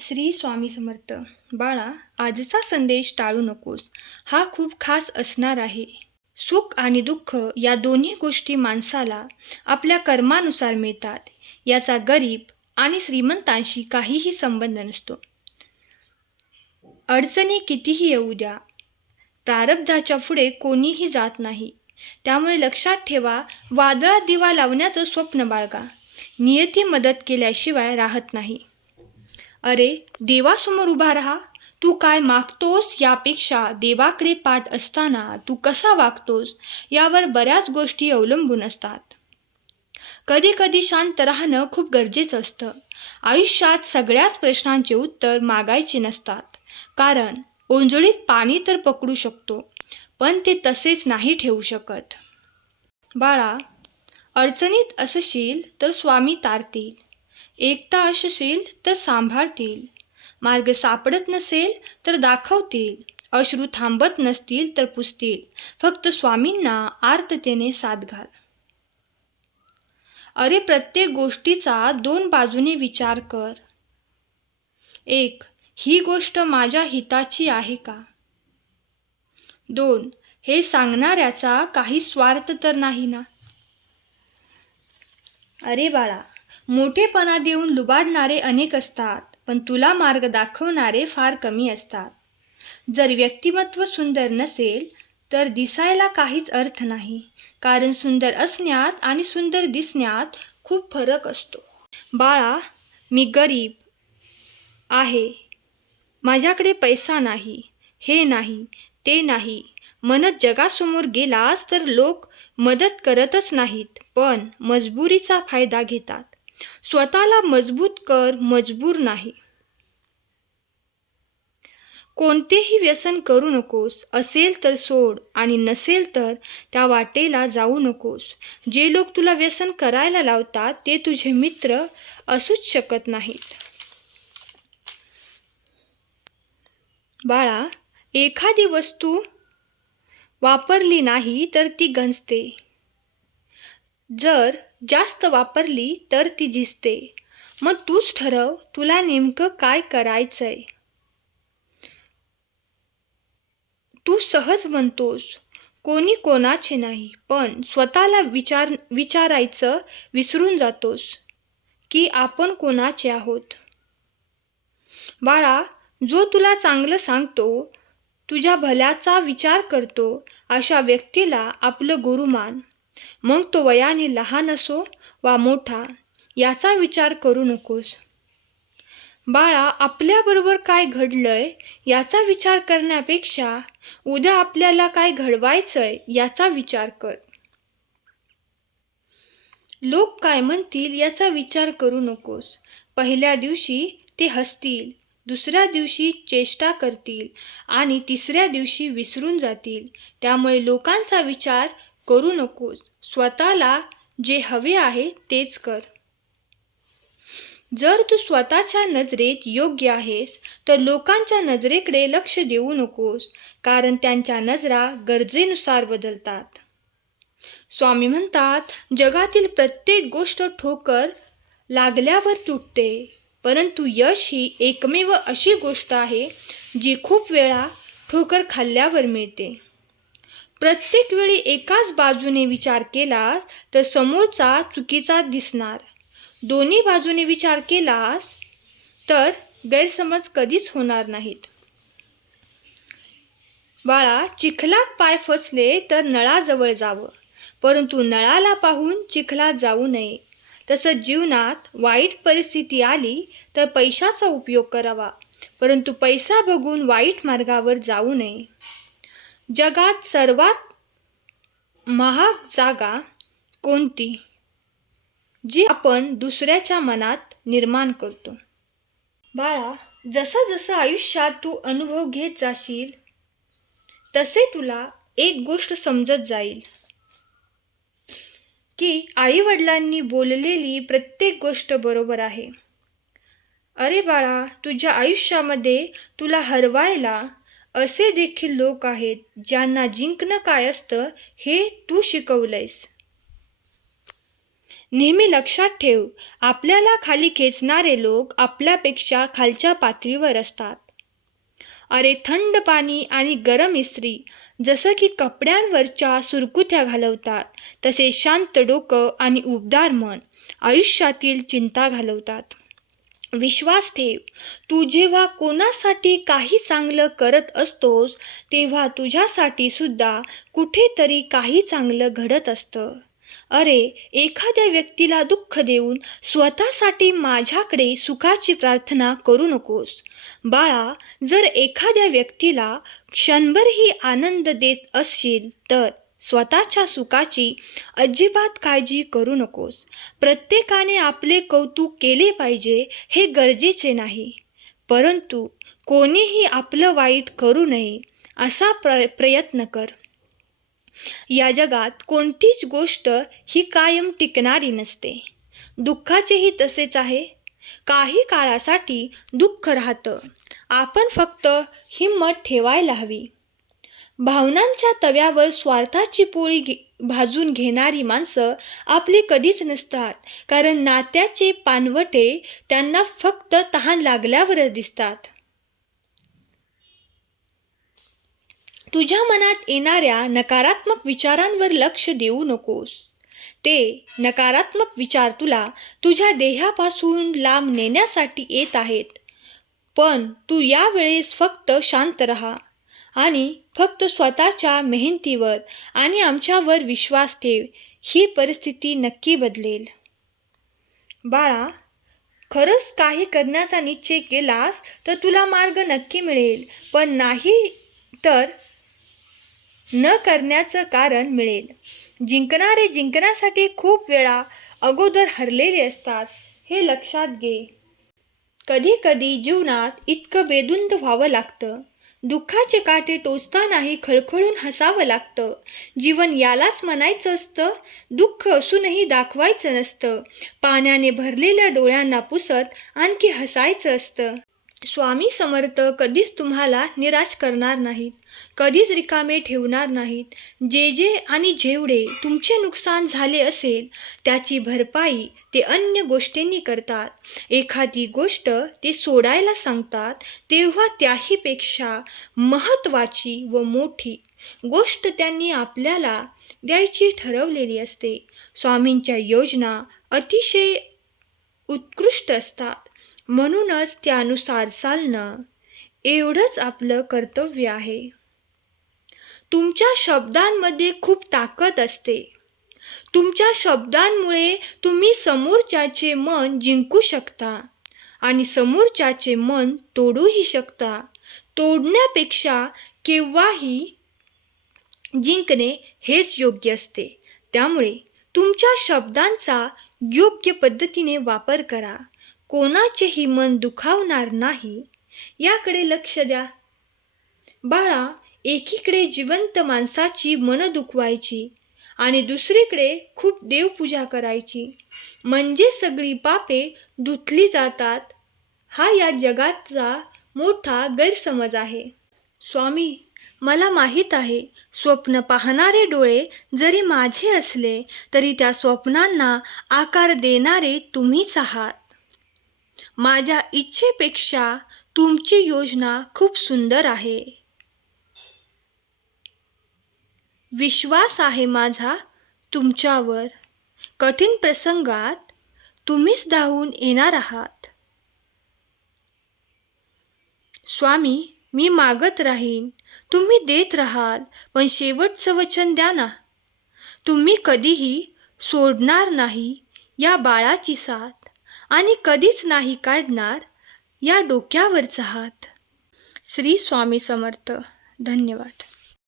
श्री स्वामी समर्थ. बाळा आजचा संदेश टाळू नकोस. हा खूप खास असणार आहे. सुख आणि दुःख या दोन्ही गोष्टी माणसाला आपल्या कर्मानुसार मिळतात. याचा गरीब आणि श्रीमंतांशी काहीही संबंध नसतो. अडचणी कितीही येऊ द्या. प्रारब्धाच्या पुढे कोणीही जात नाही. त्यामुळे लक्षात ठेवा वादळात दिवा लावण्याचं स्वप्न बाळगा. नियती मदत केल्याशिवाय राहत नाही. अरे देवासमोर उभा राहा. तू काय मागतोस यापेक्षा देवाकडे पाठ असताना तू कसा वागतोस यावर बऱ्याच गोष्टी अवलंबून असतात. कधी कधी शांत राहणं खूप गरजेचं असतं. आयुष्यात सगळ्याच प्रश्नांचे उत्तर मागायचे नसतात. कारण ओंजळीत पाणी तर पकडू शकतो पण ते तसेच नाही ठेवू शकत. बाळा अडचणीत असशील तर स्वामी तारतील. एकटा असशील तर सांभाळतील. मार्ग सापडत नसेल तर दाखवतील. अश्रू थांबत नसतील तर पुसतील. फक्त स्वामींना आर्ततेने साथ घाल. अरे प्रत्येक गोष्टीचा दोन बाजूने विचार कर. एक ही गोष्ट माझ्या हिताची आहे का? दोन हे सांगणाऱ्याचा काही स्वार्थ तर नाही ना? अरे बाळा मोठेपणा देऊन लुबाडणारे अनेक असतात पण तुला मार्ग दाखवणारे फार कमी असतात. जर व्यक्तिमत्व सुंदर नसेल तर दिसायला काहीच अर्थ नाही कारण सुंदर असण्यात आणि सुंदर दिसण्यात खूप फरक असतो. बाळा मी गरीब आहे. माझ्याकडे पैसा नाही हे नाही ते नाही. म्हणत जगासमोर गेलास तर लोक मदत करतच नाहीत पण मजबुरीचा फायदा घेतात. स्वतःला मजबूत कर मजबूर नाही. कोणतेही व्यसन करू नकोस असेल तर सोड आणि नसेल तर त्या वाटेला जाऊ नकोस. जे लोक तुला व्यसन करायला लावतात ते तुझे मित्र असूच शकत नाहीत. बाळा एखादी वस्तू वापरली नाही तर ती गंजते जर जास्त वापरली तर ती झिजते मग तूच ठरव तुला नेमकं काय करायचंय. तू सहज म्हणतोस कोणी कोणाचे नाही पण स्वतःला विचार विचारायचं विसरून जातोस की आपण कोणाचे आहोत. बाळा जो तुला चांगलं सांगतो तुझ्या भल्याचा विचार करतो अशा व्यक्तीला आपलं गुरुमान. मग तो वयाने लहान असो वा मोठा याचा विचार करू नकोस. बाळा आपल्याबरोबर काय घडलंय याचा विचार करण्यापेक्षा उद्या आपल्याला काय घडवायचंय याचा विचार कर. लोक काय म्हणतील याचा विचार करू नकोस. पहिल्या दिवशी ते हसतील दुसऱ्या दिवशी चेष्टा करतील आणि तिसऱ्या दिवशी विसरून जातील. त्यामुळे लोकांचा विचार करू नकोस. स्वतःला जे हवे आहे तेच कर. जर तू स्वतःच्या नजरेत योग्य आहेस तर लोकांच्या नजरेकडे लक्ष देऊ नकोस कारण त्यांच्या नजरा गरजेनुसार बदलतात. स्वामी म्हणतात जगातील प्रत्येक गोष्ट ठोकर लागल्यावर तुटते परंतु यश ही एकमेव अशी गोष्ट आहे जी खूप वेळा ठोकर खाल्ल्यावर मिळते. प्रत्येक वेळी एकाच बाजूने विचार केलास तर समोरचा चुकीचा दिसणार. दोन्ही बाजूने विचार केलास तर गैरसमज कधीच होणार नाहीत. बाळा चिखलात पाय फसले तर नळाजवळ जावं परंतु नळाला पाहून चिखलात जाऊ नये. तसं जीवनात वाईट परिस्थिती आली तर पैशाचा उपयोग करावा परंतु पैसा बघून वाईट मार्गावर जाऊ नये. जगात सर्वात महाग जागा कोणती? जी आपण दुसऱ्याच्या मनात निर्माण करतो. बाळा जसं जसं आयुष्यात तू अनुभव घेत जाशील तसे तुला एक गोष्ट समजत जाईल. की आई वडिलांनी बोललेली प्रत्येक गोष्ट बरोबर आहे. अरे बाळा तुझ्या आयुष्यामध्ये तुला हरवायला असे देखील लोक आहेत ज्यांना जिंकणं काय असतं हे तू शिकवलंयस. नेहमी लक्षात ठेव आपल्याला खाली खेचणारे लोक आपल्यापेक्षा खालच्या पातळीवर असतात. अरे थंड पाणी आणि गरम इस्त्री जसं की कपड्यांवरच्या सुरकुत्या घालवतात तसे शांत डोकं आणि उबदार मन आयुष्यातील चिंता घालवतात. विश्वास ठेव. तू जेव्हा कोणासाठी काही चांगलं करत असतोस तेव्हा तुझ्यासाठी सुद्धा कुठेतरी काही चांगलं घडत असतं. अरे एखाद्या व्यक्तीला दुःख देऊन स्वतःसाठी माझ्याकडे सुखाची प्रार्थना करू नकोस. बाळा जर एखाद्या व्यक्तीला क्षणभरही आनंद देत असशील तर स्वतःच्या सुखाची अजिबात काळजी करू नकोस. प्रत्येकाने आपले कौतुक केले पाहिजे हे गरजेचे नाही. परंतु कोणीही आपलं वाईट करू नये असा प्र प्रयत्न कर. या जगात कोणतीच गोष्ट ही कायम टिकणारी नसते. दुःखाचेही तसेच आहे. काही काळासाठी दुःख राहतं. आपण फक्त हिंमत ठेवायला हवी. भावनांच्या तव्यावर स्वार्थाची पोळी घे भाजून घेणारी माणसं आपली कधीच नसतात. कारण नात्याचे पानवटे त्यांना फक्त तहान लागल्यावरच दिसतात. तुझ्या मनात येणाऱ्या नकारात्मक विचारांवर लक्ष देऊ नकोस. ते नकारात्मक विचार तुला तुझ्या देहापासून लांब नेण्यासाठी येत आहेत. पण तू यावेळेस फक्त शांत राहा. आणि फक्त स्वतःच्या मेहनतीवर आणि आमच्यावर विश्वास ठेव ही परिस्थिती नक्की बदलेल. बाळा खरंच काही करण्याचा निश्चय केलास तर तुला मार्ग नक्की मिळेल पण नाही तर न करण्याचं कारण मिळेल. जिंकणारे जिंकण्यासाठी खूप वेळा अगोदर हरलेले असतात हे लक्षात घे. कधी कधी जीवनात इतकं बेदुंद व्हावं लागतं. दुःखाचे काटे टोचतानाही खळखळून हसावं लागतं. जीवन यालाच म्हणायचं असतं. दुःख असूनही दाखवायचं नसतं. पाण्याने भरलेल्या डोळ्यांना पुसत आणखी हसायचं असतं. स्वामी समर्थ कधीच तुम्हाला निराश करणार नाहीत. कधीच रिकामे ठेवणार नाहीत. जे जे आणि जेवढे तुमचे नुकसान झाले असेल त्याची भरपाई ते अन्य गोष्टींनी करतात. एखादी गोष्ट ते सोडायला सांगतात तेव्हा त्याहीपेक्षा महत्त्वाची व मोठी गोष्ट त्यांनी आपल्याला द्यायची ठरवलेली असते. स्वामींच्या योजना अतिशय उत्कृष्ट असतात. म्हणूनच त्यानुसार चालणं एवढंच आपलं कर्तव्य आहे. तुमच्या शब्दांमध्ये खूप ताकद असते. तुमच्या शब्दांमुळे तुम्ही समोरच्याचे मन जिंकू शकता आणि समोरच्याचे मन तोडूही शकता. तोडण्यापेक्षा केव्हाही जिंकणे हेच योग्य असते. त्यामुळे तुमच्या शब्दांचा योग्य पद्धतीने वापर करा. कोणाचेही मन दुखावणार नाही याकडे लक्ष द्या. बाळा एकीकडे जिवंत माणसाची मन दुखवायची आणि दुसरीकडे खूप देवपूजा करायची. म्हणजे सगळी पापे धुतली जातात. हा या जगाचा मोठा गैरसमज आहे. स्वामी मला माहीत आहे स्वप्न पाहणारे डोळे जरी माझे असले तरी त्या स्वप्नांना आकार देणारे तुम्हीच आहात. माझ्या इच्छेपेक्षा तुमची योजना खूप सुंदर आहे. विश्वास आहे माझा तुमच्यावर. कठीण प्रसंगात तुम्हीच धावून येणार आहात. स्वामी मी मागत राहीन. तुम्ही देत राहाल पण शेवटचं वचन द्या ना. तुम्ही कधीही सोडणार नाही या बाळाची साथ. आणि कधीच नाही काढणार या डोक्यावरचा हात. श्री स्वामी समर्थ. धन्यवाद.